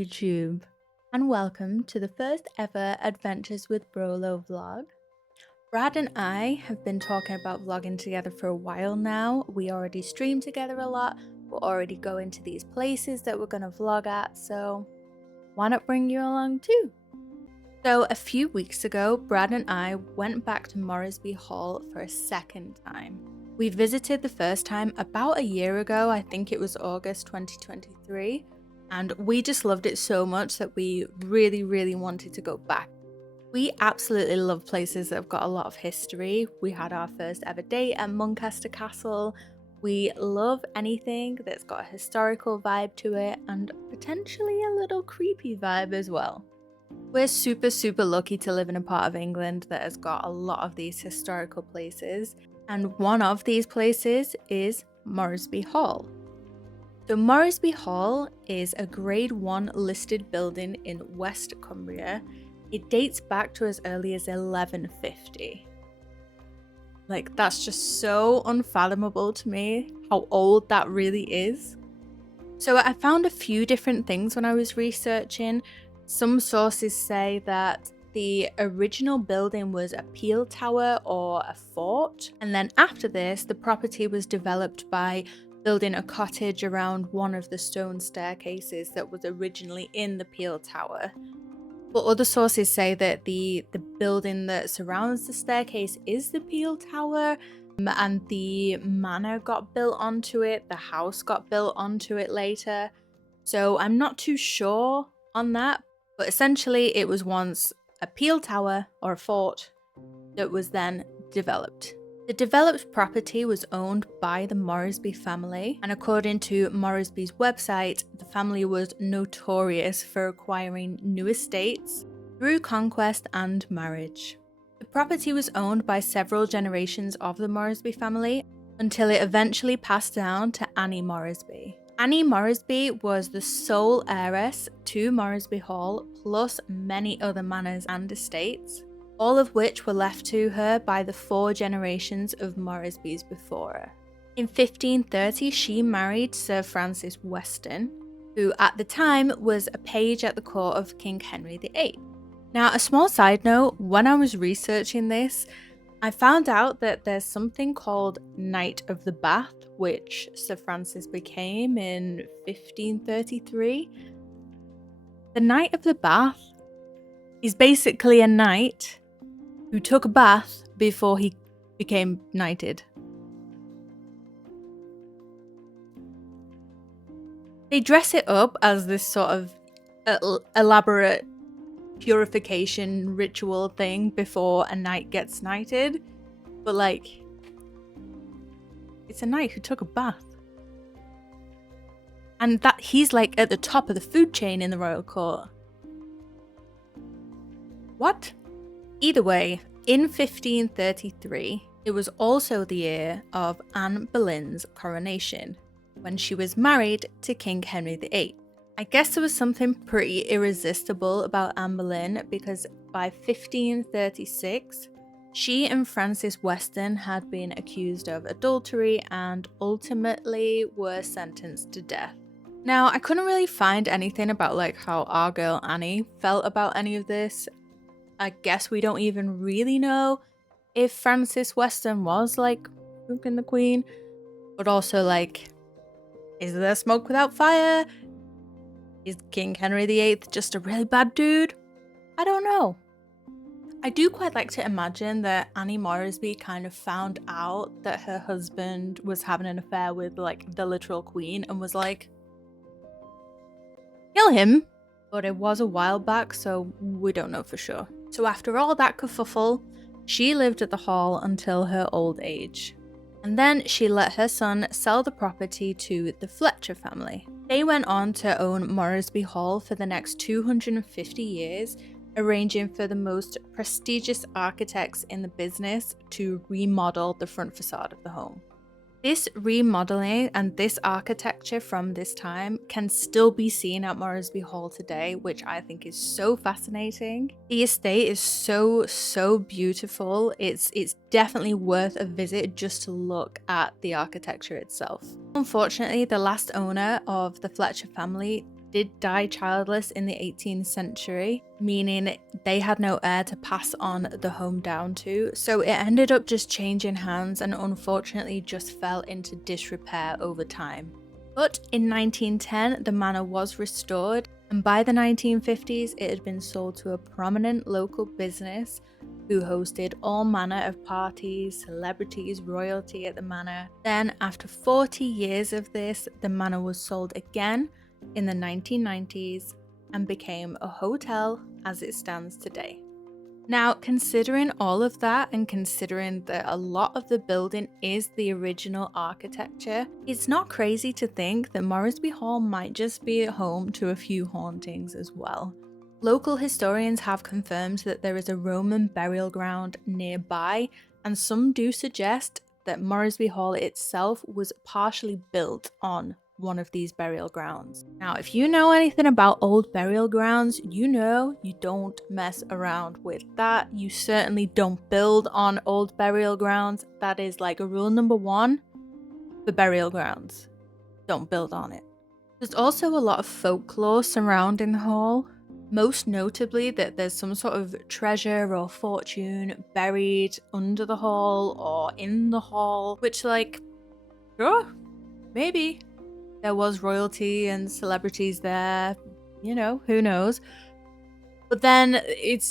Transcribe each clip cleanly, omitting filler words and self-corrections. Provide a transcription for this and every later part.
YouTube, and welcome to the first ever Adventures with Brolo vlog. Brad and I have been talking about vlogging together for a while now. We already stream together a lot, we're already going to these places that we're going to vlog at, so why not bring you along too? So a few weeks ago, Brad and I went back to Moresby Hall for a second time. We visited the first time about a year ago, I think it was August 2023. And we just loved it so much that we really wanted to go back. We absolutely love places that have got a lot of history. We had our first ever date at Muncaster Castle. We love anything that's got a historical vibe to it and potentially a little creepy vibe as well. We're super lucky to live in a part of England that has got a lot of these historical places, and one of these places is Moresby Hall. So Moresby Hall is a Grade 1 listed building in West Cumbria. It dates back to as early as 1150. Like, that's just so unfathomable to me, how old that really is. So I found a few different things when I was researching. Some sources say that the original building was a peel tower or a fort, and then after this, the property was developed by building a cottage around one of the stone staircases that was originally in the peel tower. But other sources say that the building that surrounds the staircase is the peel tower, and the manor got built onto it, the house got built onto it later. So I'm not too sure on that, but essentially it was once a peel tower or a fort that was then developed. The developed property was owned by the Moresby family, and according to Moresby's website, the family was notorious for acquiring new estates through conquest and marriage. The property was owned by several generations of the Moresby family until it eventually passed down to Annie Moresby. Annie Moresby was the sole heiress to Moresby Hall, plus many other manors and estates, all of which were left to her by the 4 generations of Moresbys before her. In 1530, she married Sir Francis Weston, who at the time was a page at the court of King Henry VIII. Now, a small side note, when I was researching this, I found out that there's something called Knight of the Bath, which Sir Francis became in 1533. The Knight of the Bath is basically a knight who took a bath before he became knighted. They dress it up as this sort of elaborate purification ritual thing before a knight gets knighted, but like, it's a knight who took a bath. And that he's like at the top of the food chain in the royal court. What? Either way, in 1533, it was also the year of Anne Boleyn's coronation, when she was married to King Henry VIII. I guess there was something pretty irresistible about Anne Boleyn, because by 1536, she and Francis Weston had been accused of adultery and ultimately were sentenced to death. Now, I couldn't really find anything about like how our girl Annie felt about any of this. I guess we don't even really know if Francis Weston was like fucking the queen, but also like, is there smoke without fire? Is King Henry VIII just a really bad dude? I don't know. I do quite like to imagine that Annie Moresby kind of found out that her husband was having an affair with like the literal queen and was like, kill him. But it was a while back, so we don't know for sure. So after all that kerfuffle, she lived at the hall until her old age. And then she let her son sell the property to the Fletcher family. They went on to own Moresby Hall for the next 250 years, arranging for the most prestigious architects in the business to remodel the front facade of the home. This remodeling and this architecture from this time can still be seen at Moresby Hall today, which I think is so fascinating. The estate is so beautiful. It's definitely worth a visit just to look at the architecture itself. Unfortunately, the last owner of the Fletcher family did die childless in the 18th century, meaning they had no heir to pass on the home down to, so it ended up just changing hands and unfortunately just fell into disrepair over time. But in 1910, the manor was restored, and by the 1950s, it had been sold to a prominent local business who hosted all manner of parties, celebrities, royalty at the manor. Then, after 40 years of this, the manor was sold again in the 1990s and became a hotel as it stands today. Now, considering all of that and considering that a lot of the building is the original architecture, it's not crazy to think that Moresby Hall might just be home to a few hauntings as well. Local historians have confirmed that there is a Roman burial ground nearby, and some do suggest that Moresby Hall itself was partially built on one of these burial grounds. Now, if you know anything about old burial grounds, you know you don't mess around with that. You certainly don't build on old burial grounds. That is like a rule number one for burial grounds. Don't build on it. There's also a lot of folklore surrounding the hall. Most notably that there's some sort of treasure or fortune buried under the hall or in the hall, which like, sure, maybe. There was royalty and celebrities there, you know, who knows. But then it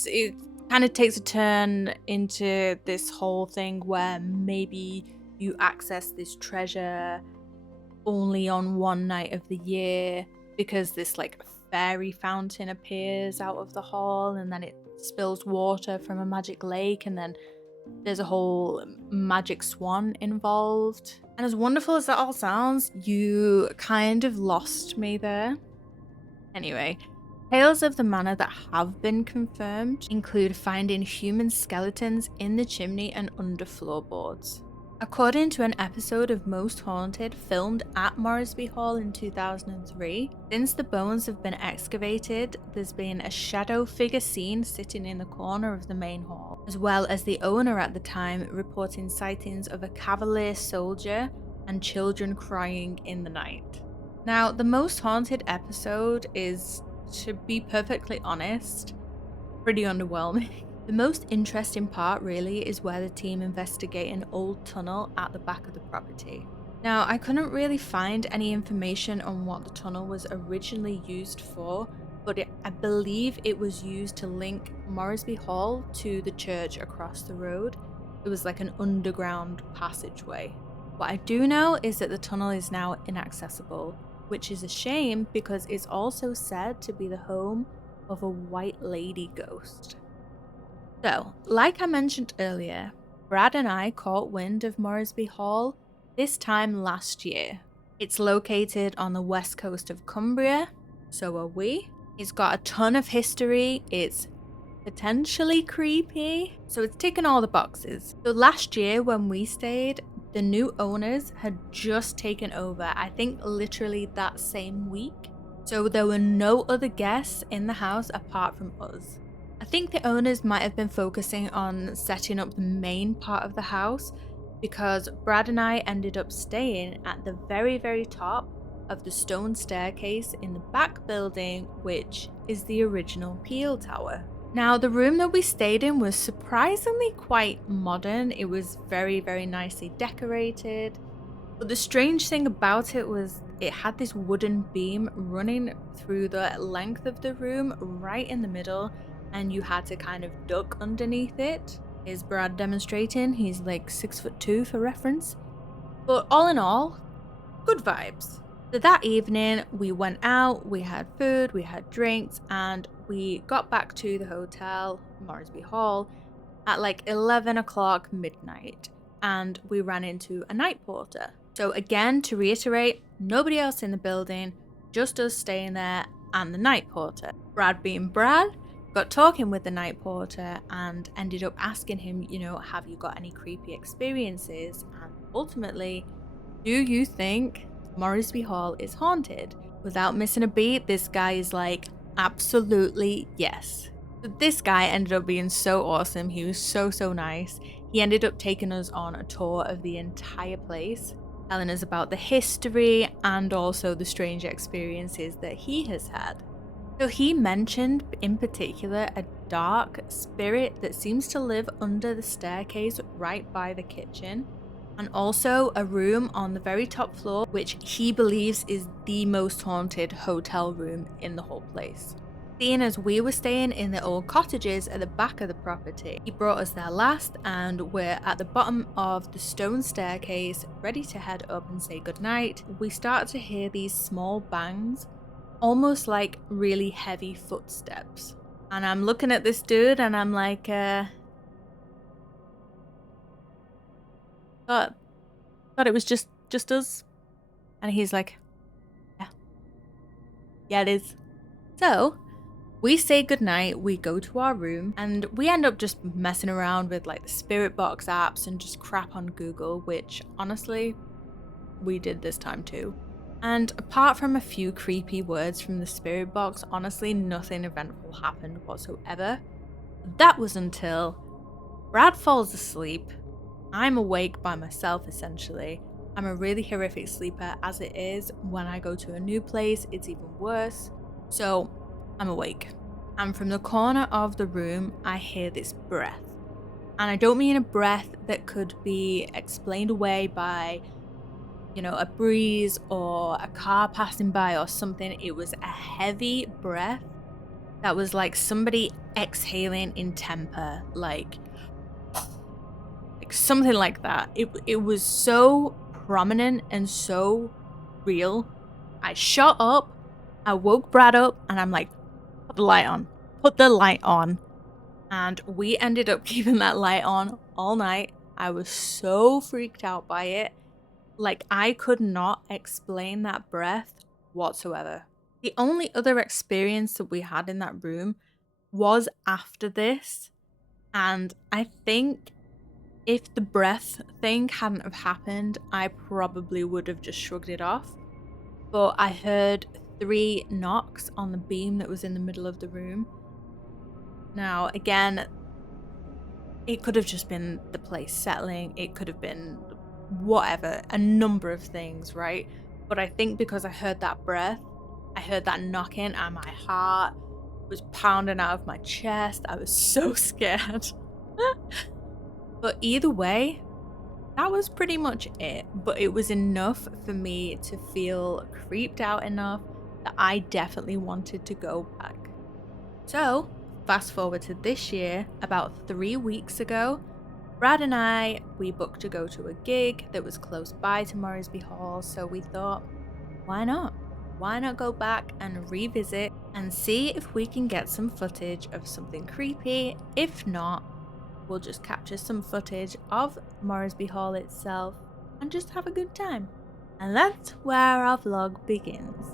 kind of takes a turn into this whole thing where maybe you access this treasure only on one night of the year because this like fairy fountain appears out of the hall and then it spills water from a magic lake and then there's a whole magic swan involved. And as wonderful as that all sounds, you kind of lost me there. Anyway, tales of the manor that have been confirmed include finding human skeletons in the chimney and under floorboards. According to an episode of Most Haunted filmed at Moresby Hall in 2003, since the bones have been excavated, there's been a shadow figure seen sitting in the corner of the main hall, as well as the owner at the time reporting sightings of a cavalier soldier and children crying in the night. Now, the Most Haunted episode is, to be perfectly honest, pretty underwhelming. The most interesting part really is where the team investigate an old tunnel at the back of the property. Now, I couldn't really find any information on what the tunnel was originally used for, but I believe it was used to link Moresby Hall to the church across the road. It was like an underground passageway. What I do know is that the tunnel is now inaccessible, which is a shame because it's also said to be the home of a white lady ghost. So, like I mentioned earlier, Brad and I caught wind of Moresby Hall this time last year. It's located on the west coast of Cumbria, so are we. It's got a ton of history, it's potentially creepy, so it's ticking all the boxes. So last year when we stayed, the new owners had just taken over, I think literally that same week. So there were no other guests in the house apart from us. I think the owners might have been focusing on setting up the main part of the house because Brad and I ended up staying at the very, very top of the stone staircase in the back building, which is the original Peel Tower. Now, the room that we stayed in was surprisingly quite modern. It was very, very nicely decorated. But the strange thing about it was it had this wooden beam running through the length of the room right in the middle, and you had to kind of duck underneath it. Here's Brad demonstrating. He's like 6'2" for reference. But all in all, good vibes. So that evening we went out, we had food, we had drinks, and we got back to the hotel, Moresby Hall, at like 11 o'clock midnight, and we ran into a night porter. So again, to reiterate, nobody else in the building, just us staying there and the night porter. Brad being Brad, got talking with the night porter and ended up asking him, you know, have you got any creepy experiences? And ultimately, do you think Moresby Hall is haunted? Without missing a beat, this guy is like, absolutely yes. This guy ended up being so awesome. He was so nice. He ended up taking us on a tour of the entire place. telling us about the history and also the strange experiences that he has had. So he mentioned in particular a dark spirit that seems to live under the staircase right by the kitchen, and also a room on the very top floor which he believes is the most haunted hotel room in the whole place. Seeing as we were staying in the old cottages at the back of the property, he brought us there last, and we're at the bottom of the stone staircase ready to head up and say goodnight. We start to hear these small bangs, almost like really heavy footsteps. And I'm looking at this dude and I'm like, thought it was just us. And he's like, yeah, it is. So we say goodnight, we go to our room, and we end up just messing around with like the spirit box apps and just crap on Google, which honestly, we did this time too. And apart from a few creepy words from the spirit box, honestly, nothing eventful happened whatsoever. That was until Brad falls asleep. I'm awake by myself essentially. I'm a really horrific sleeper as it is. When I go to a new place, it's even worse. So I'm awake. And from the corner of the room, I hear this breath. And I don't mean a breath that could be explained away by, you know, a breeze or a car passing by or something. It was a heavy breath that was like somebody exhaling in temper, like something like that. It was so prominent and so real. I shot up, I woke Brad up, and I'm like, put the light on. Put the light on. And we ended up keeping that light on all night. I was so freaked out by it. Like, I could not explain that breath whatsoever. The only other experience that we had in that room was after this. And I think if the breath thing hadn't have happened, I probably would have just shrugged it off. But I heard 3 knocks on the beam that was in the middle of the room. Now, again, it could have just been the place settling. It could have been whatever, a number of things, right? But I think because I heard that breath, I heard that knocking, and my heart was pounding out of my chest. I was so scared. But either way, that was pretty much it. But it was enough for me to feel creeped out enough that I definitely wanted to go back. So, fast forward to this year, about 3 weeks ago, Brad and we booked to go to a gig that was close by to Moresby Hall, so we thought, why not? Why not go back and revisit and see if we can get some footage of something creepy? If not, we'll just capture some footage of Moresby Hall itself and just have a good time. And that's where our vlog begins.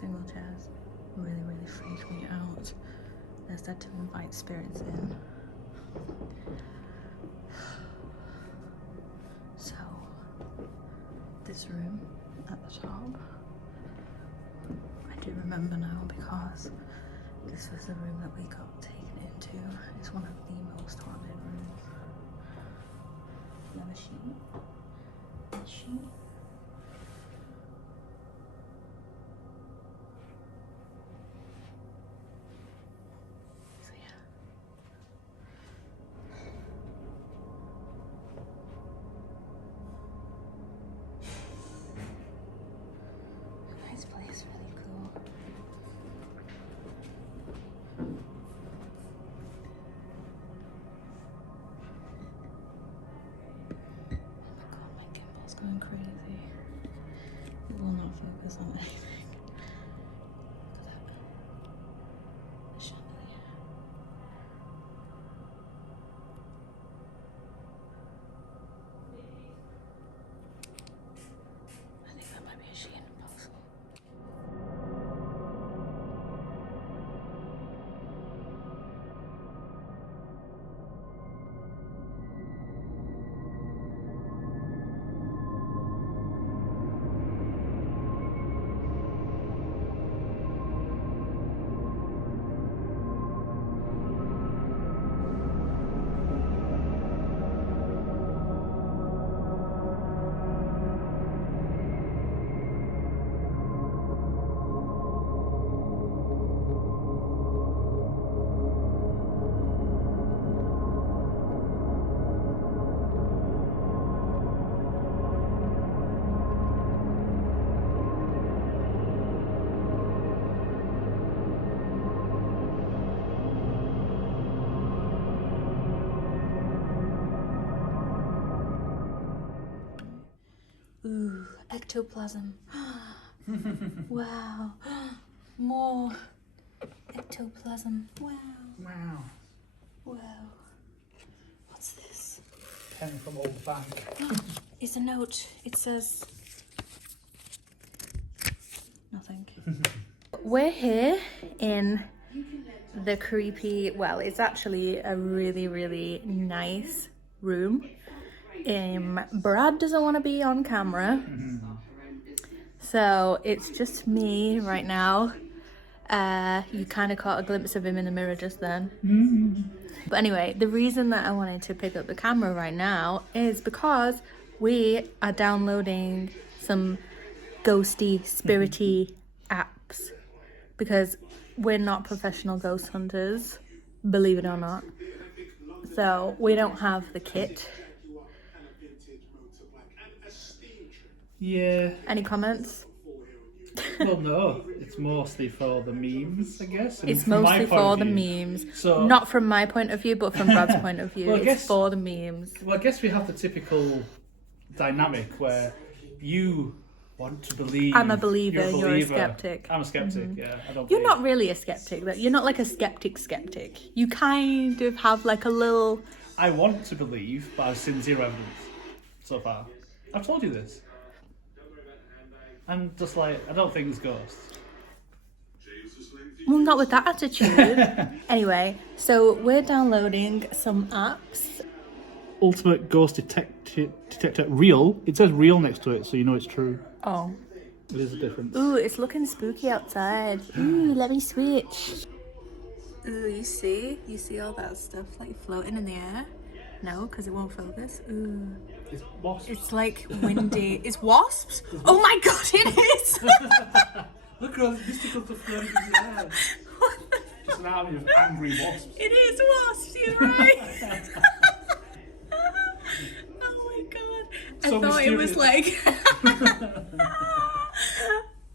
single chairs really, really freak me out. They're said to invite spirits in. So, this room at the top, I do remember now because this was the room that we got taken into. It's one of the most haunted rooms. You have a sheet? A sheet? So yeah. Nice place, really cool. My gimbal's going crazy. It will not focus on anything. Look at that. The chandelier. I think that might be a sheet in a puzzle. Ooh, ectoplasm. Wow. More ectoplasm. Wow. Wow. Wow. What's this? Pen from old bank. It's a note. It says nothing. We're here in the creepy, well, it's actually a really, really nice room. Brad doesn't want to be on camera, so it's just me right now. You kind of caught a glimpse of him in the mirror just then. But anyway, the reason that I wanted to pick up the camera right now is because we are downloading some ghosty, spirity apps, because we're not professional ghost hunters, believe it or not. So we don't have the kit. Yeah. Any comments? Well, no. It's mostly for the memes, I guess. It's mostly for the memes. So, not from my point of view, but from Brad's point of view. Well, it's for the memes. Well, I guess we have the typical dynamic where you want to believe. I'm a believer, you're a skeptic. I'm a skeptic, yeah. I don't You're believe. not really a skeptic, though. You're not like a skeptic. You kind of have like a little... I want to believe, but I've seen zero evidence so far. I've told you this. I'm just like, I don't think it's ghosts. Well, not with that attitude. Anyway, so we're downloading some apps. Ultimate Ghost Detector Real. It says real next to it, so you know it's true. Oh. It is a difference. Ooh, it's looking spooky outside. Ooh, let me switch. Ooh, you see? You see all that stuff like floating in the air? No, because it won't focus. Ooh. It's wasps. It's like windy. It's wasps? Oh my god, it is! Look at those mystical stuff floating in the air. Just an army of angry wasps. It is wasps, you're right. Oh my god. So I thought it was mysterious. like...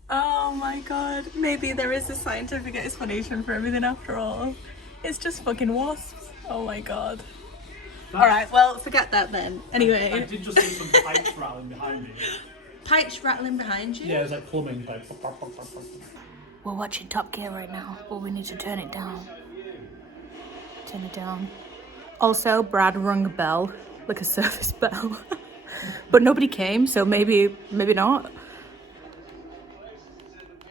Oh my god. Maybe there is a scientific explanation for everything after all. It's just fucking wasps. Oh my god. Alright, well, forget that then. Anyway. I did just see some pipes rattling behind me. Pipes rattling behind you? Yeah, it's like plumbing. Like... We're watching Top Gear right now, but we need to turn it down. Turn it down. Also, Brad rung a bell, like a service bell. But nobody came, so maybe not.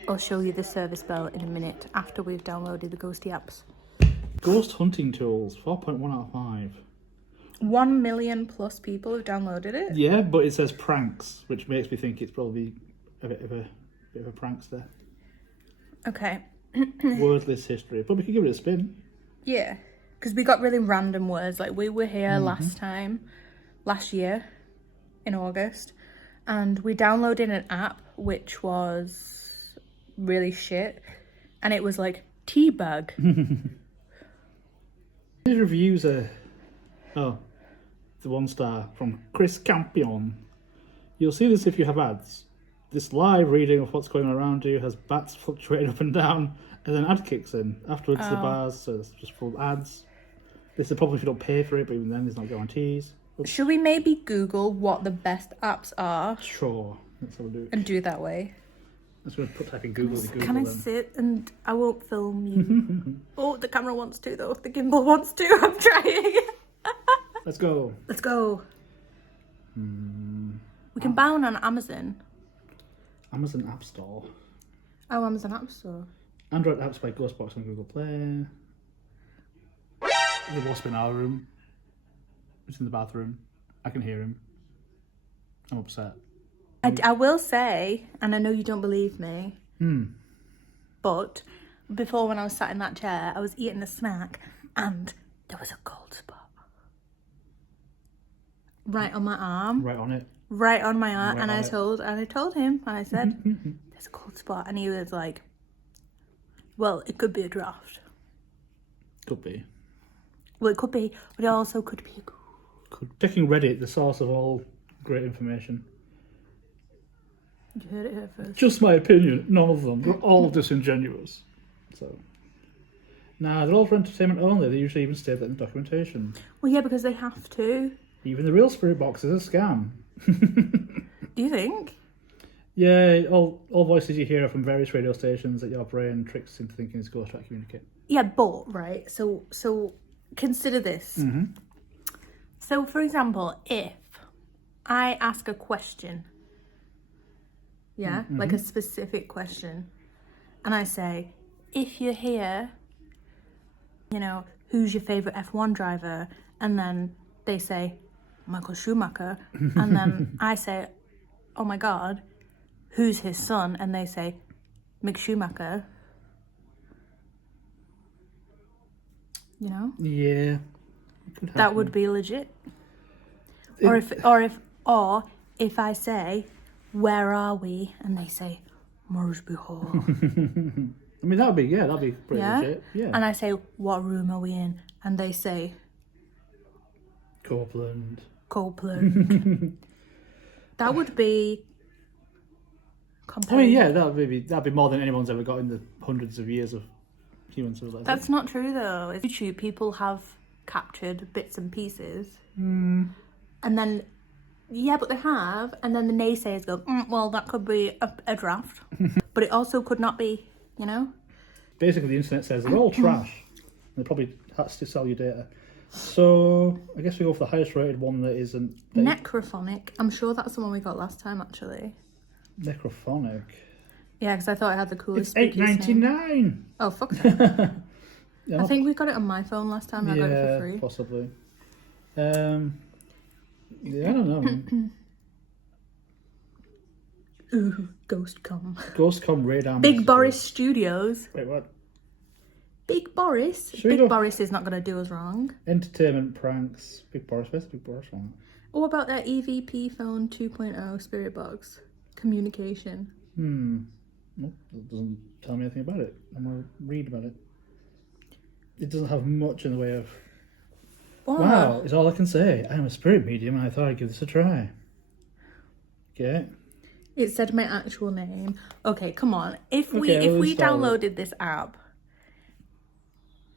I'll show you the service bell in a minute after we've downloaded the ghosty apps. Ghost hunting tools, 4.1 out of 5. 1 million plus people have downloaded it. Yeah, but it says pranks, which makes me think it's probably a bit of a prankster. Okay. Wordless history, but we could give it a spin. Yeah, because we got really random words. Like we were here last year, in August, and we downloaded an app which was really shit, and it was like teabag. These reviews are, the 1 star from Chris Campion. You'll see this if you have ads. This live reading of what's going on around you has bats fluctuating up and down, and then ad kicks in. Afterwards, the bars, so it's just full of ads. This is a problem if you don't pay for it, but even then, there's no guarantees. Oops. Should we maybe Google what the best apps are? Sure, that's how we'll do it. And do it that way. Let's go type in Google. Can I sit and I won't film you? Oh, the camera wants to though. The gimbal wants to. I'm trying. Let's go. Let's go. We can buy one on Amazon. Amazon App Store. Oh, Amazon App Store. Android apps by Ghostbox on Google Play. The wasp in our room. It's in the bathroom. I can hear him. I'm upset. I will say, and I know you don't believe me, but before when I was sat in that chair, I was eating a snack and there was a cold spot. Right on my arm. Right on it. Right on my arm. Right And on I it. told him, and I said, there's a cold spot. And he was like, well, it could be a draft. Could be. Well, it could be, but it also could be a cool. Checking Reddit, the source of all great information. You heard it here first. Just my opinion, none of them. They're all disingenuous. So, nah, they're all for entertainment only. They usually even state that in documentation. Well, yeah, because they have to. Even the real spirit box is a scam. Do you think? Yeah, all voices you hear are from various radio stations that your brain tricks into thinking is ghost trying to communicate. Yeah, but, right, so consider this. So, for example, if I ask a question, like a specific question, and I say, if you're here, you know, who's your favourite F1 driver? And then they say, Michael Schumacher. And then I say, oh my God, who's his son? And they say, Mick Schumacher. You know? Yeah. That would be legit. Or if I say, where are we? And they say, Moresby Hall. I mean, that'd be pretty legit. Yeah. And I say, what room are we in? And they say, Copeland. That would be I mean, yeah, that'd be more than anyone's ever got in the hundreds of years of human civilization. That's not true though. It's YouTube, people have captured bits and pieces. And then, yeah, but they have. And then the naysayers go, well, that could be a draft. But it also could not be, you know? Basically, the internet says they're all trash. They probably has to sell your data. So, I guess we go for the highest rated one that isn't... Necrophonic. I'm sure that's the one we got last time, actually. Necrophonic. Yeah, because I thought it had the coolest It's $8.99. Oh, fuck that. Yeah, I think we got it on my phone last time. I got it for free. Possibly. Yeah, I don't know. Ooh, Ghostcom. Ghostcom radar. Big Boris Studios. Wait, what? Big Boris? Big Boris is not going to do us wrong. Entertainment pranks. Big Boris. Where's Big Boris from? What about their EVP phone 2.0 Spirit Box? Communication. Well, it doesn't tell me anything about it. I'm going to read about it. It doesn't have much in the way of... Wow, is all I can say. I am a spirit medium and I thought I'd give this a try. Okay. It said my actual name. Okay, come on. If we install downloaded this app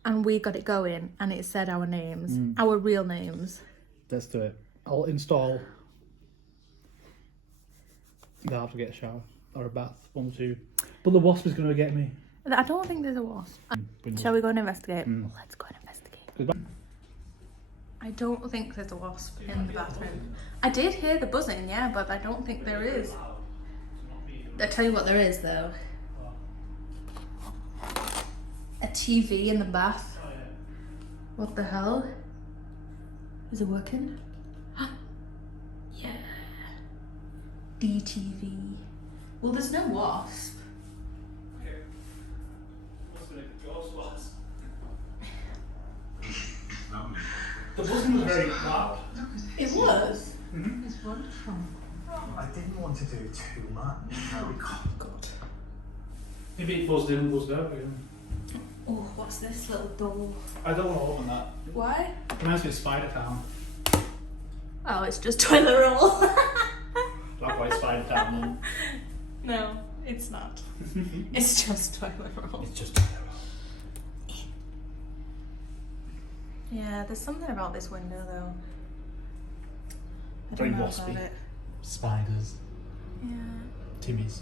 and we got it going and it said our names, our real names. Let's do it. I'll install. I'll have to get a shower or a bath, one or two. But the wasp is going to get me. I don't think there's a wasp. Shall we go and investigate? Let's go and investigate. Goodbye. I don't think there's a wasp in the bathroom. I did hear the buzzing, yeah, but I don't think there is. I'll tell you what there is, though. A TV in the bath. Oh, yeah. What the hell? Is it working? Yeah. DTV. Well, there's no wasp. Okay. Must have been a ghost wasp. The buzzing was very loud. It was? It's wonderful. I didn't want to do too much. Oh, God. Maybe it buzzed in and buzzed out again. Oh, what's this little door? I don't want to open that. Why? It reminds me of Spider Town. Oh, it's just toilet roll. Like why Spider Town. No, it's not. It's just toilet roll. It's just toilet roll. Yeah, there's something about this window though. I Very don't know waspy. about it. Spiders. Yeah. Timmies.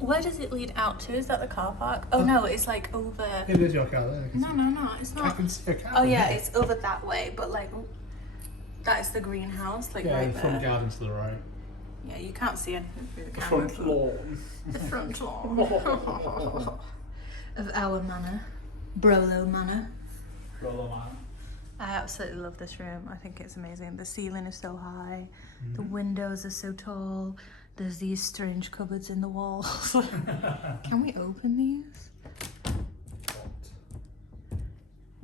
Where does it lead out to? Is that the car park? Oh no, it's like over. It is your car there. No, it's I not. can see your car. Oh yeah, it's over that way, but like that is the greenhouse, like yeah, right the front there. garden to the right. Yeah, you can't see anything through the The camera. front lawn. The front lawn of our manor, Brolo Manor. Brolo man. I absolutely love this room. I think it's amazing. The ceiling is so high. The windows are so tall. There's these strange cupboards in the walls. Can we open these?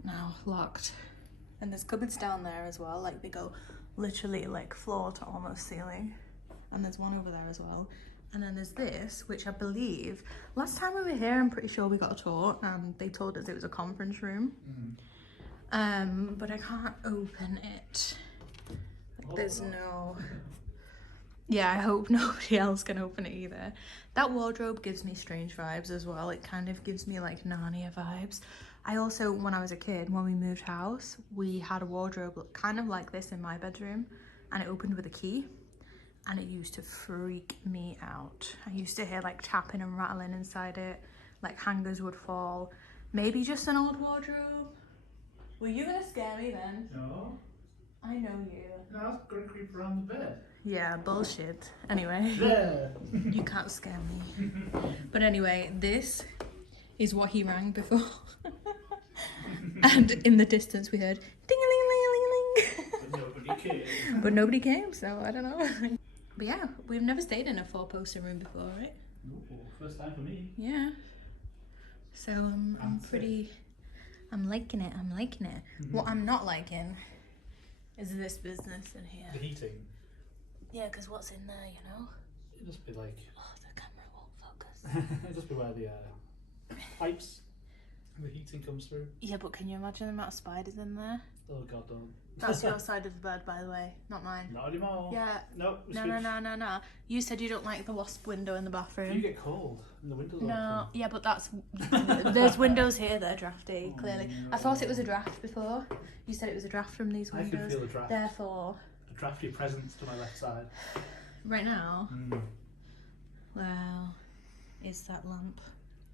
No, locked. And there's cupboards down there as well. Like they go literally like floor to almost ceiling. And there's one over there as well. And then there's this, which I believe, last time we were here, I'm pretty sure we got a tour and they told us it was a conference room. But I can't open it. Like, there's no... Yeah, I hope nobody else can open it either. That wardrobe gives me strange vibes as well. It kind of gives me like Narnia vibes. I also, when I was a kid, when we moved house, we had a wardrobe kind of like this in my bedroom and it opened with a key and it used to freak me out. I used to hear like tapping and rattling inside it, like hangers would fall. Maybe just an old wardrobe. Were you gonna scare me then? No. I know you. No, I was going to creep around the bed. Yeah, bullshit. Anyway, There. you can't scare me. But anyway, this is what he rang before. And in the distance we heard ding-a-ling-ling-ling-ling. But nobody came. But nobody came, so I don't know. But yeah, we've never stayed in a 4-poster room before, right? Ooh, first time for me. Yeah. So I'm pretty... I'm liking it, I'm liking it. What I'm not liking is this business in here. The heating. Yeah, because what's in there, you know? It'd just be like... Oh, the camera won't focus. It'd just be where the pipes and the heating comes through. Yeah, but can you imagine the amount of spiders in there? Oh god, don't. That's your side of the bed, by the way, not mine. Not anymore. Yeah. No. No. You said you don't like the wasp window in the bathroom. You get cold and the windows No, open. yeah, but that's... There's windows here that are drafty, clearly. I thought it was a draft before. You said it was a draft from these I windows. can feel the draft. Therefore... A drafty presence to my left side. Right now? Wow. Is that lamp?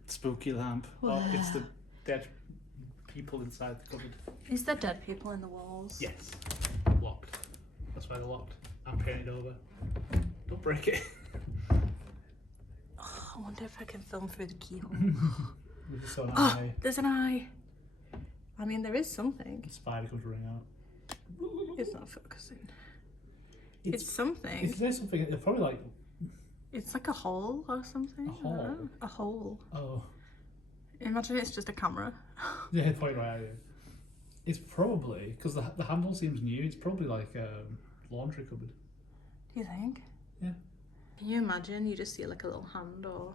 Spooky lamp. Wow. Oh, it's the dead people inside the cupboard. Is there dead people in the walls? Yes. Locked. That's why they're locked. I'm painted over. Don't break it. Oh, I wonder if I can film through the keyhole. We just saw an Oh, eye. there's an eye. I mean, there is something. The spider comes running out. It's not focusing. It's something. If there's something, it's probably like... It's like a hole or something. A hole? I don't know. A hole. Oh. Imagine it's just a camera. Yeah, point right. Yeah. It's probably, because the handle seems new, it's probably like a laundry cupboard. Do you think? Yeah. Can you imagine you just see like a little hand or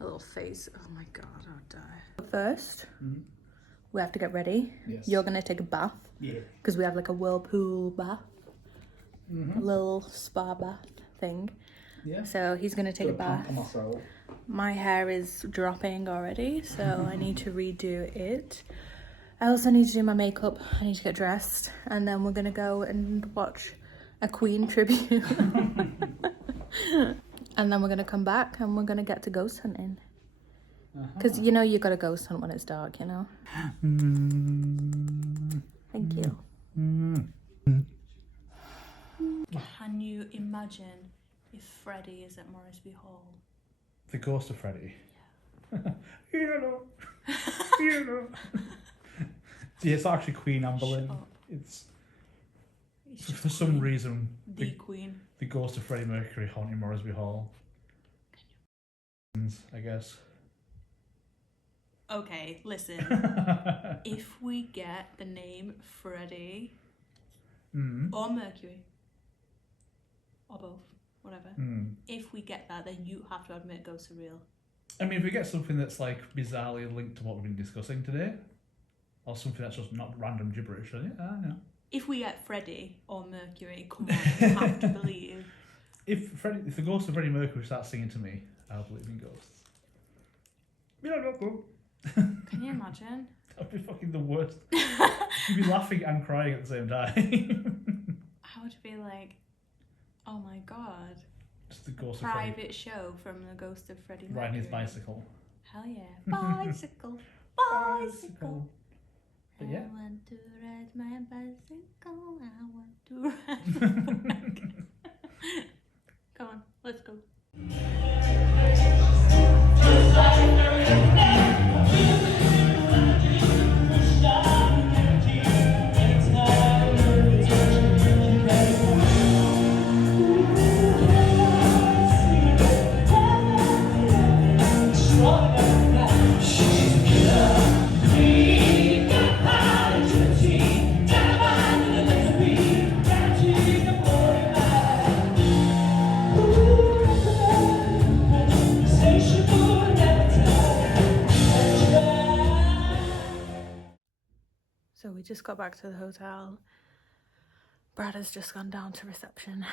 a little face? Oh my god, I would die. But first, we have to get ready. Yes. You're going to take a bath. Yeah. Because we have like a whirlpool bath. A little spa bath thing. Yeah. So he's going to take a bath. My hair is dropping already, so I need to redo it. I also need to do my makeup. I need to get dressed. And then we're going to go and watch a Queen tribute. And then we're going to come back and we're going to get to ghost hunting. Because you know you got to ghost hunt when it's dark, you know? Thank you. Can you imagine if Freddie is at Moresby Hall? The ghost of Freddy? Hero. Hero. Yeah, it's not actually Queen Anne Boleyn. Shut up. It's It's for just some Queen. reason The Queen. the ghost of Freddie Mercury haunting Moresby Hall. I guess. Okay, listen. If we get the name Freddie or Mercury or both, whatever, if we get that, then you have to admit ghosts are real. I mean, if we get something that's like bizarrely linked to what we've been discussing today, or something that's just not random gibberish, then yeah. If we get Freddie or Mercury, come on, you have to believe. If the ghost of Freddie Mercury starts singing to me, I'll believe in ghosts. Can you imagine? That'd be fucking the worst. You'd be laughing and crying at the same time. I would be like, oh my god. Just the ghost Private of Freddie show from the ghost of Freddie Mercury. riding his bicycle. Hell yeah. Bicycle. Bicycle. But yeah. I want to ride my bicycle. I want to ride my bicycle. Come on, let's go. So we just got back to the hotel. Brad has just gone down to reception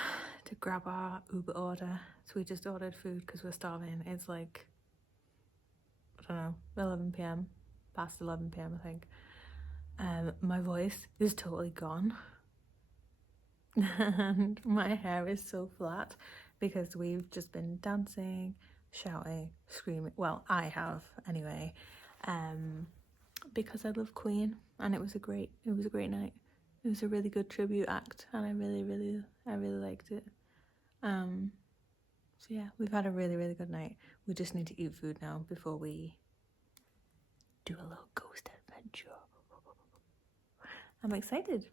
to grab our Uber order. So we just ordered food because we're starving. It's like, I don't know, 11 p.m. Past 11 p.m. I think. My voice is totally gone. And my hair is so flat because we've just been dancing, shouting, screaming. Well, I have anyway. Because I love Queen, and it was a great night. It was a really good tribute act, and I really liked it. So yeah, we've had a really good night. We just need to eat food now before we do a little ghost adventure. I'm excited.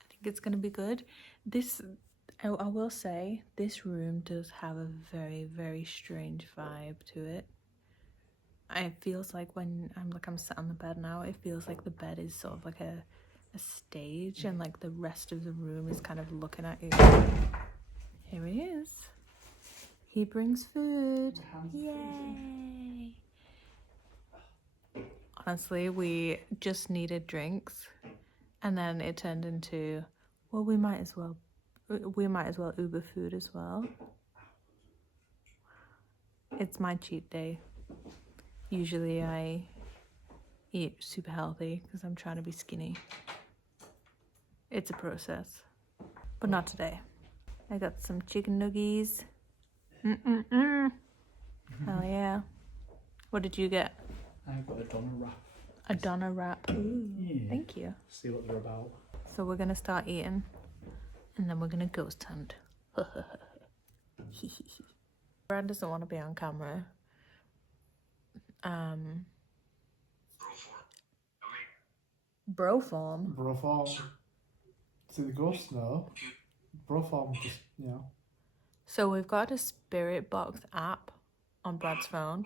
I think it's gonna be good. I will say, this room does have a very strange vibe to it. It feels like when I'm sat on the bed now, it feels like the bed is sort of like a stage, and like the rest of the room is kind of looking at you. Here he is. He brings food. Yay! Honestly, we just needed drinks, and then it turned into, well, we might as well Uber food as well. It's my cheat day. Usually I eat super healthy because I'm trying to be skinny. It's a process, but not today. I got some chicken nuggies. Hell yeah. What did you get? I got a doner wrap. A doner wrap. Ooh, Yeah. thank you. See what they're about. So we're gonna start eating, and then we're gonna ghost hunt. Brad doesn't want to be on camera. Broform. Broform. See the ghosts now. Broform just, So we've got a spirit box app on Brad's phone.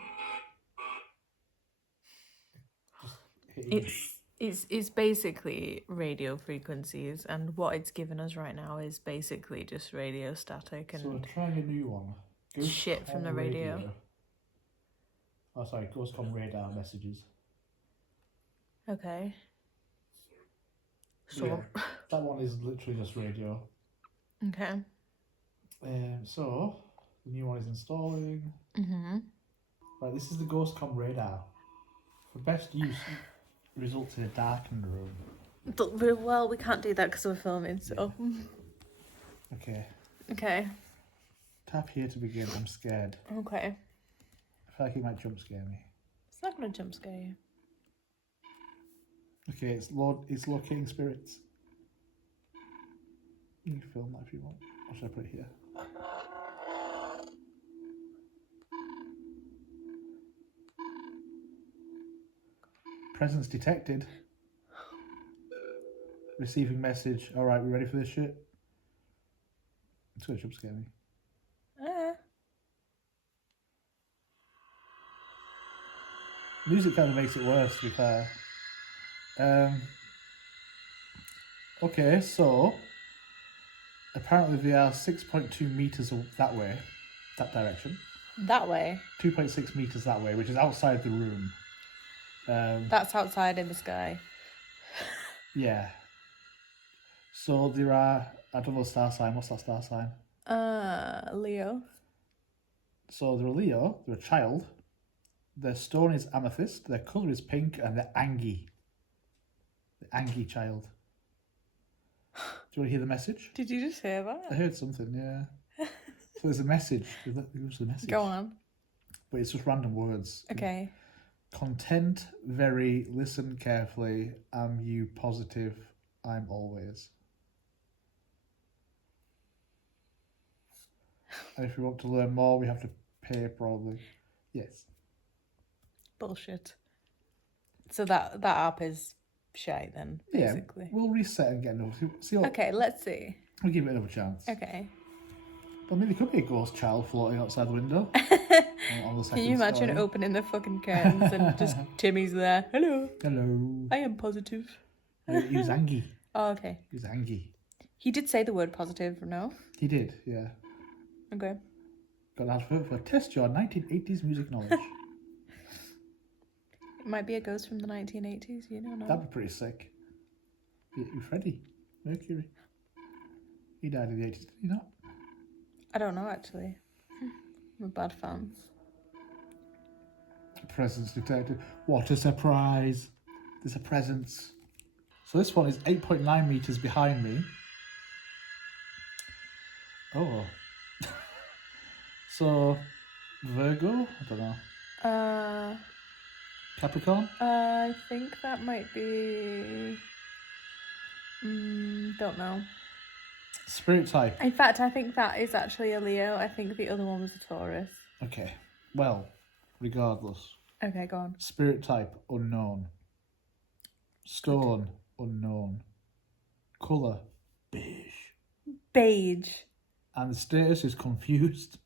It's basically radio frequencies, and what it's given us right now is basically just radio static So we're and trying a new one. Ghost shit from the radio. Oh, sorry, Ghostcom radar messages. Okay. So Yeah, that one is literally just radio. okay. So the new one is installing. Mhm. Right, this is the Ghostcom radar. For best use, it results in a darkened room. Well, we can't do that because we're filming. So Okay. okay. Tap here to begin. I'm scared. Okay. I feel like it might jump scare me. It's not gonna jump scare you. Okay, it's locating spirits. You can film that if you want. Or should I put it here? Presence detected. Receiving message. Alright, we ready for this shit? It's gonna jump scare me. Music kind of makes it worse, to be fair. Okay, so apparently they are 6.2 meters that way, that direction. That way? 2.6 meters that way, which is outside the room. That's outside in the sky. Yeah. So there are, I don't know the star sign. What's that star sign? Leo. So they're a Leo, they're a child. Their stone is amethyst, their colour is pink, and they're Angie. The Angie child. Do you want to hear the message? Did you just hear that? I heard something, yeah. So there's a message. Who's the message? Go on. But it's just random words. Okay. Content, very, listen carefully, am you positive, I'm always. And if we want to learn more, we have to pay probably. Yes. Bullshit. So that app is shite then, basically. Yeah, we'll reset and get another. See what, Okay, let's see. We'll give it another chance. Okay. But maybe there could be a ghost child floating outside the window. on the second Can you imagine story. opening the fucking curtains and just Timmy's there? Hello. Hello. I am positive. He was Angie. Oh, okay. He was Angie. He did say the word positive, no? He did, yeah. Okay. Got an advert for test your 1980s music knowledge. It might be a ghost from the 1980s, you don't know. That'd be pretty sick. Freddie Mercury. He died in the 80s, did he not? I don't know, actually. I'm a bad fan. Presence detected. What a surprise. There's a presence. So this one is 8.9 meters behind me. Oh. So, Virgo? I don't know. Capricorn? I think that might be... don't know. Spirit type. In fact, I think that is actually a Leo. I think the other one was a Taurus. Okay. Well, regardless. Okay, go on. Spirit type, unknown. Stone, unknown. Colour, beige. Beige. And the status is confused.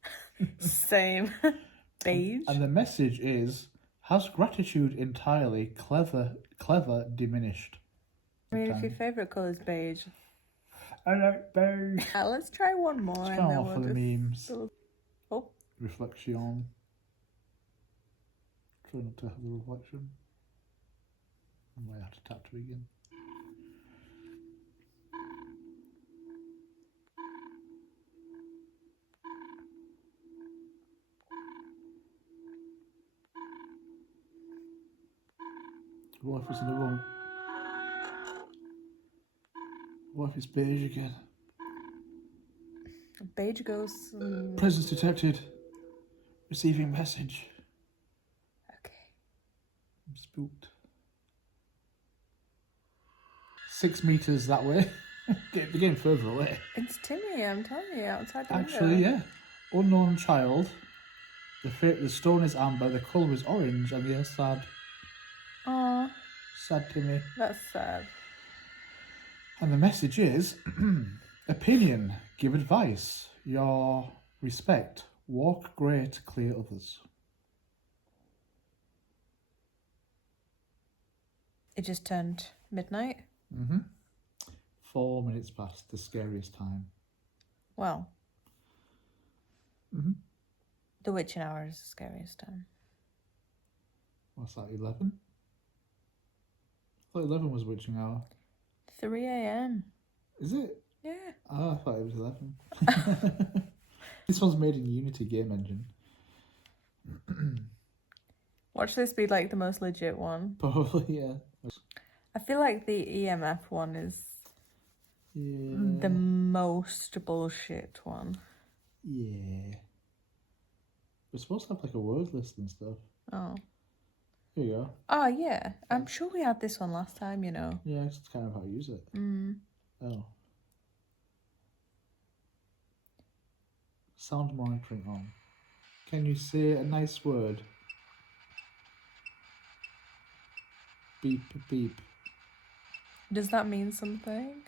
Same. Beige. And the message is, has gratitude entirely, clever diminished. I mean, if your favourite colour is beige. I like beige. Let's try one more. Let's and try then one for the memes. Oh. Reflection. Try not to have the reflection. I might have to tap to begin. What if it's another one? What if it's beige again? Beige ghosts. Presence detected. Receiving message. Okay. I'm spooked. 6 meters that way. They're getting further away. It's Timmy, I'm telling you, outside the window. Actually, yeah. Unknown child. The stone is amber, the colour is orange, and the earth sad. Aw, Sad Timmy. that's sad. And the message is, opinion, give advice, your respect, walk great, clear others. It just turned midnight. 4 minutes past the scariest time. Well, the witching hour is the scariest time. What's that, 11? I thought 11 was witching hour. 3 a.m. Is it? Yeah. Oh, I thought it was 11. This one's made in Unity game engine. Watch this be like the most legit one. Probably, yeah. I feel like the EMF one is the most bullshit one. Yeah. We're supposed to have like a word list and stuff. Oh. Here you go. Oh, yeah. I'm sure we had this one last time, you know. Yeah, it's kind of how to use it. Oh. Sound monitoring on. Can you say a nice word? Beep, beep. Does that mean something?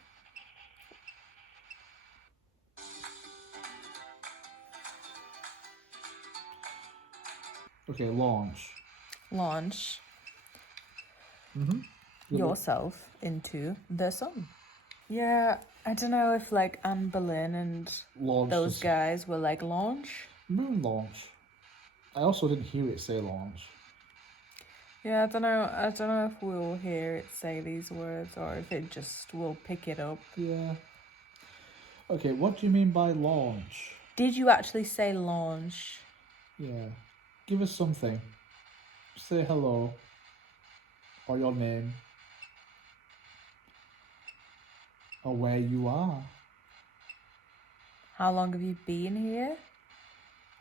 Okay, launch. Launch Mm-hmm. yourself into the sun. Yeah, I don't know if like Anne Boleyn and Launch those the guys were like launch. moon launch. I also didn't hear it say launch. Yeah, I don't know. I don't know if we'll hear it say these words or if it just will pick it up. Yeah. Okay, what do you mean by launch? Did you actually say launch? Yeah. Give us something. Say hello. Or your name. Or where you are. How long have you been here?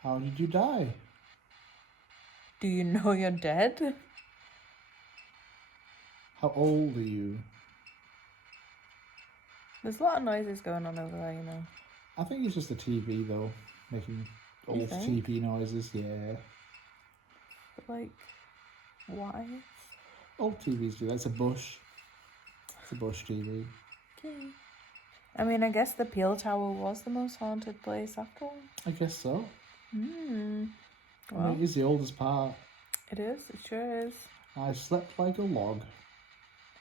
How did you die? Do you know you're dead? How old are you? There's a lot of noises going on over there, you know. I think it's just the TV though, making old think? TV noises. Yeah. But like, why? Old TVs do that. It's a Bush. It's a Bush TV. Okay. I mean, I guess the Peel Tower was the most haunted place after all. I guess so. Hmm. I mean, Well, it is the oldest part. it is. It sure is. I slept like a log.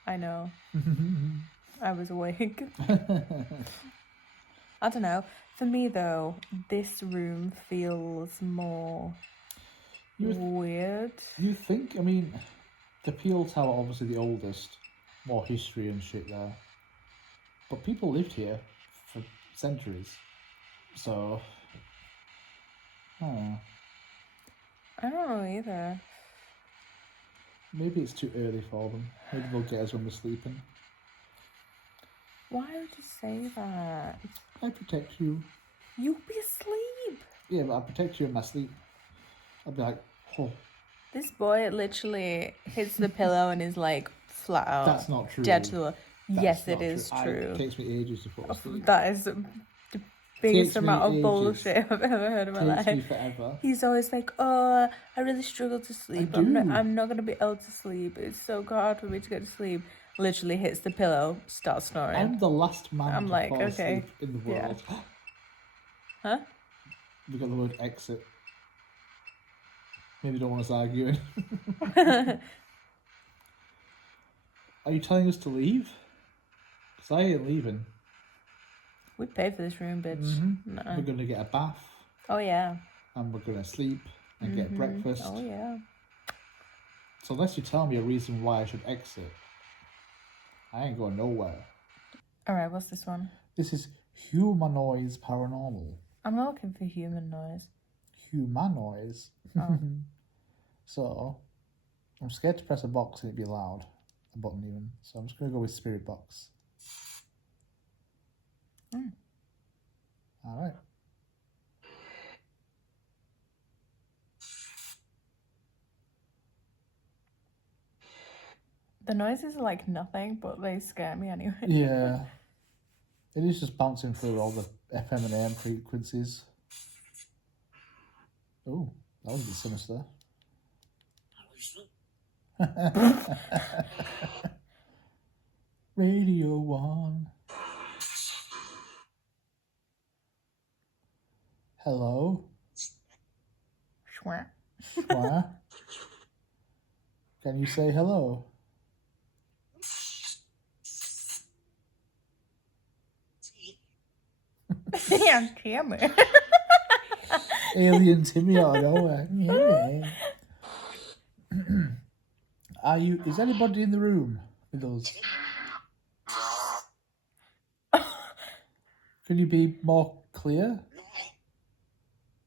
I know. I was awake. I don't know. For me, though, this room feels more weird. You think? I mean, the Peel Tower, obviously the oldest, more history and shit there. But people lived here for centuries. So, I don't know. I don't know either. Maybe it's too early for them. Maybe they'll get us when we're sleeping. Why would you say that? I protect you. You'll be asleep. Yeah, but I protect you in my sleep. I'll be like, oh. This boy literally hits the pillow and is like flat out. That's not true. Dead to the world. Yes, That's it is true. It takes me ages to fall asleep. That is the biggest Takes me amount of ages. bullshit I've ever heard in my Takes life. me forever. He's always like, "Oh, I really struggle to sleep. I do. I'm not gonna be able to sleep. It's so hard for me to go to sleep." Literally hits the pillow, starts snoring. I'm the last man I'm to like, fall okay, asleep in the yeah. world. Huh? We got the word exit. Maybe don't want us arguing. Are you telling us to leave? Because I ain't leaving. We paid for this room, bitch. Mm-hmm. No. We're going to get a bath. Oh yeah. And we're going to sleep and get breakfast. Oh yeah. So unless you tell me a reason why I should exit, I ain't going nowhere. Alright, what's this one? This is Humanoids Paranormal. I'm not looking for human noise. Humanoids? Oh. So, I'm scared to press a box and it'd be loud. A button even. So I'm just going to go with Spirit Box. Alright. The noises are like nothing, but they scare me anyway. Yeah. It is just bouncing through all the FM and AM frequencies. Oh, that was a bit sinister. Radio 1. Hello? Schwah. Schwa? Can you say hello? Yeah, damn it. Alien Timmy out of nowhere. Yeah. Is anybody in the room with us? Can you be more clear?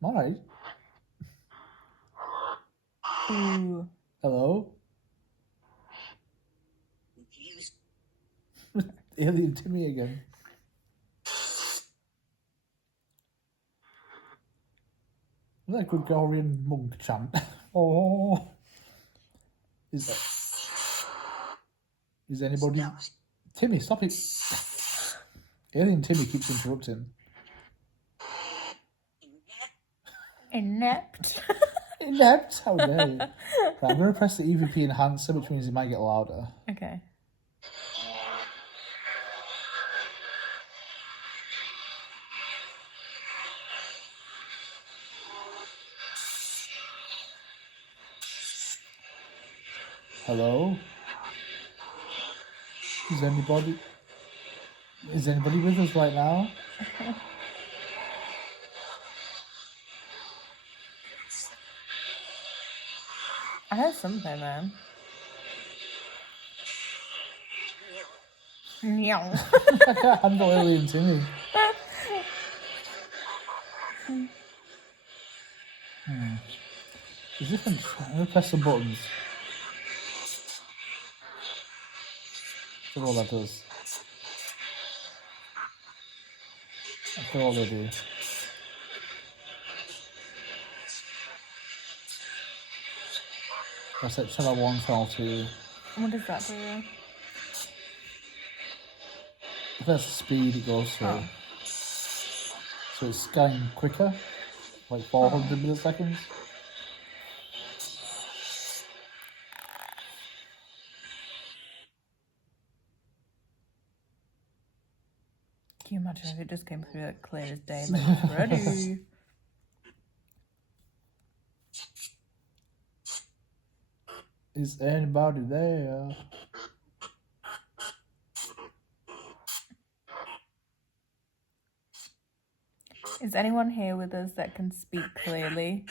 Alright. Ooh. Hello? Alien Timmy again. That Gregorian monk chant. Oh. Is anybody... Timmy, stop it. Alien Timmy keeps interrupting. Inept. Inept? How dare you? Right, I'm going to press the EVP enhancer, which means it might get louder. Okay. Hello? Is anybody with us right now? I heard something, man. Meow. I can't handle Ellie and Timmy. There's different. I'm gonna press some buttons. That's all that does. That's all they do. Press it channel 1, channel 2. What does that do? If that's the speed it goes through. Oh. So it's scanning quicker, like 400 milliseconds. Can you imagine if it just came through like clear as day? Like, ready. Is anybody there? Is anyone here with us that can speak clearly?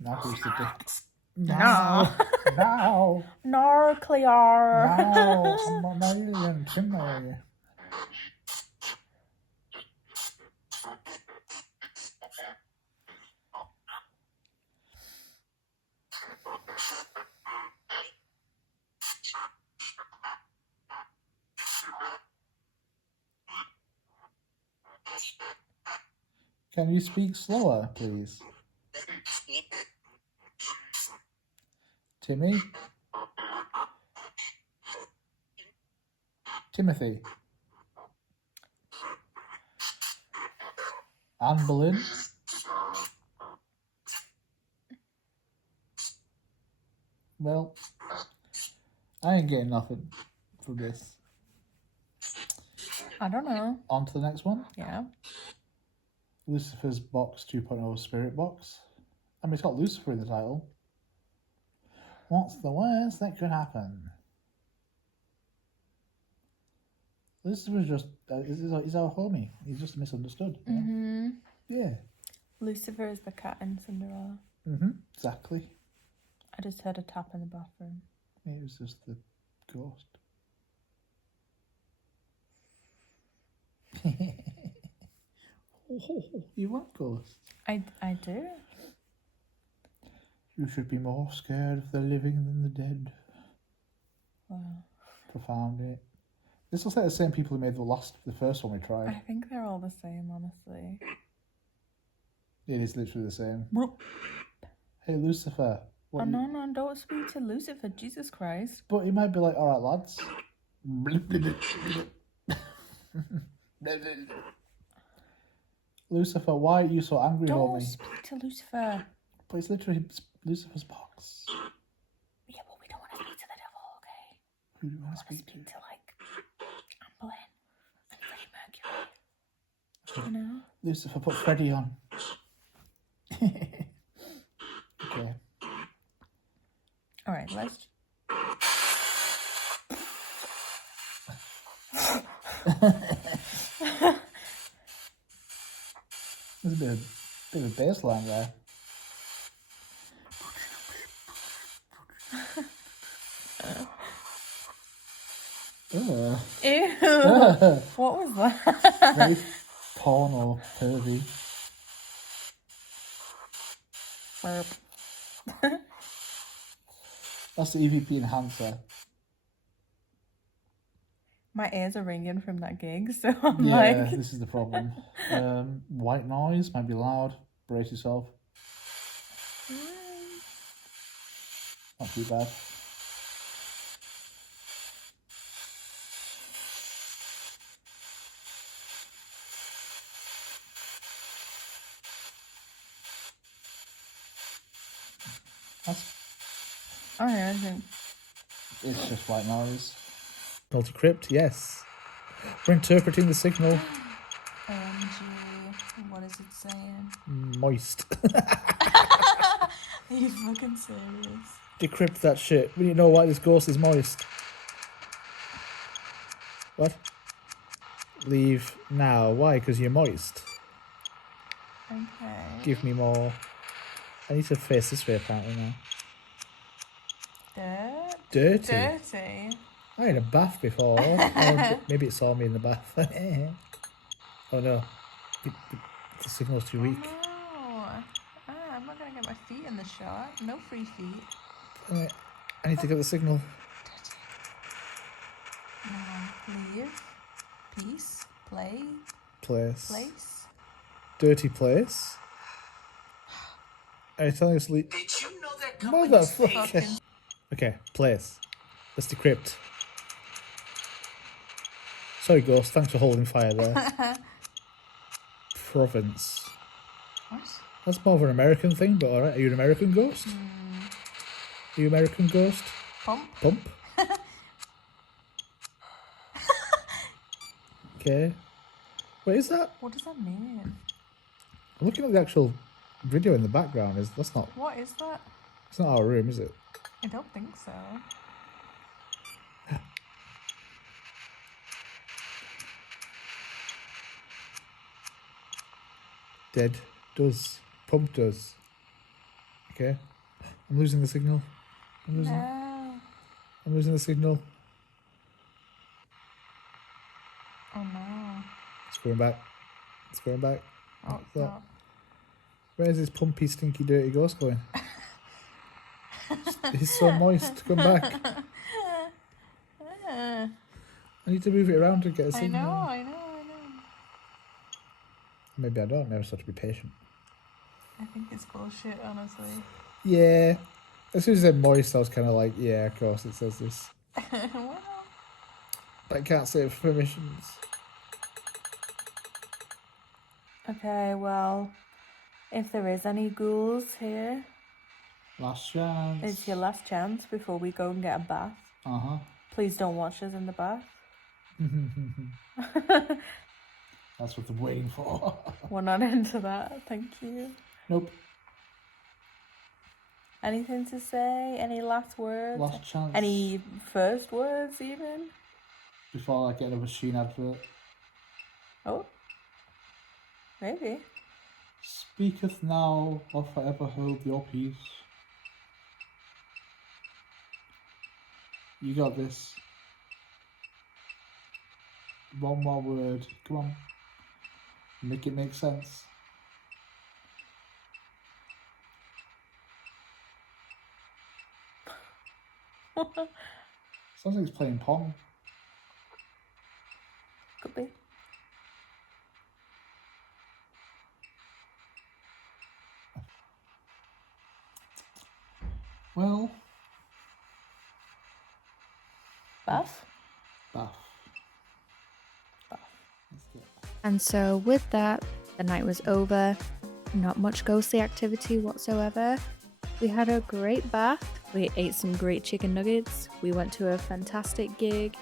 Now who's the dick? No. Now. Nuclear. Now. I'm not even Timmy. Can you speak slower, please? Timmy? Timothy? Anne Boleyn? Well, I ain't getting nothing from this. I don't know. On to the next one. Yeah. Lucifer's Box 2.0 Spirit Box. I mean, it's got Lucifer in the title. What's the worst that could happen? Lucifer's just, he's our homie. He's just misunderstood. You know? Mm-hmm. Yeah. Lucifer is the cat in Cinderella. Mm-hmm. Exactly. I just heard a tap in the bathroom. It was just the ghost. Oh, you want ghosts? I do. You should be more scared of the living than the dead. Wow. Profound, it. This looks like the same people who made the first one we tried. I think they're all the same, honestly. It is literally the same. Whoop. Hey, Lucifer. Oh, no, don't speak to Lucifer, Jesus Christ. But he might be like, alright, lads. Lucifer, why are you so angry, Don't homie? speak to Lucifer. But it's literally Lucifer's box. Yeah, well, we don't want to speak to the devil, okay? Who do you want to We speak to? want to speak to, like, Anne Boleyn and Freddie Mercury. You know? Lucifer, put Freddie on. Okay. Alright, let's... There's a bit of bass line there. Ew! What was that? Very porno, pervy. Burp. That's the EVP enhancer. My ears are ringing from that gig, so I'm Yeah, like... this is the problem. White noise might be loud. Brace yourself. Not too bad. That's Oh, yeah, I think... It's just white noise. Signal to crypt, yes. We're interpreting the signal. OMG, what is it saying? Moist. Are you fucking serious? Decrypt that shit. We need to know why this ghost is moist. What? Leave now. Why? Because you're moist. Okay. Give me more. I need to face this way apparently now. Dirty? Dirty? I had a bath before. Oh, maybe it saw me in the bath. Oh no. The signal's too weak. No. I'm not gonna get my feet in the shower. No free feet. I need to get the signal. Leave. Peace. Play. Place. Dirty place. Are you telling us leave? Did you know that company's Motherfucker. Okay, place. Let's decrypt. Sorry, Ghost. Thanks for holding fire there. Province. What? That's more of an American thing, but alright. Are you an American ghost? Are you American ghost? Pump. Okay. What is that? What does that mean? I'm looking at the actual video in the background. That's not. What is that? It's not our room, is it? I don't think so. Dead. Does. Pump does. Okay. I'm losing the signal. No. I'm losing the signal. Oh no. It's going back. It's going back. Oh, So, no. where's this pumpy, stinky, dirty ghost going? He's so moist. Come back. I need to move it around to get a signal. I know. Maybe I don't. Never have to be patient. I think it's bullshit, honestly. Yeah. As soon as I said moist, I was kind of like, yeah, of course it says this. Well. But I can't say it for permissions. Okay, well, if there is any ghouls here, Last chance. it's your last chance before we go and get a bath. Please don't watch us in the bath. That's what I'm waiting for. We're not into that, thank you. Nope. Anything to say? Any last words? Last chance. Any first words even? Before I get another Sheen advert. Oh, maybe. Speaketh now or forever hold your peace. You got this. One more word. Come on. Make it make sense. Sounds like he's playing Pong. Could be. Well, Bath? bath. And so with that, the night was over. Not much ghostly activity whatsoever. We had a great bath. We ate some great chicken nuggets. We went to a fantastic gig.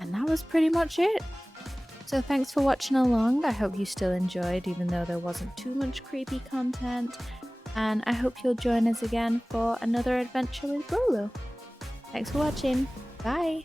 And that was pretty much it. So thanks for watching along. I hope you still enjoyed, even though there wasn't too much creepy content. And I hope you'll join us again for another adventure with Brolo. Thanks for watching. Bye.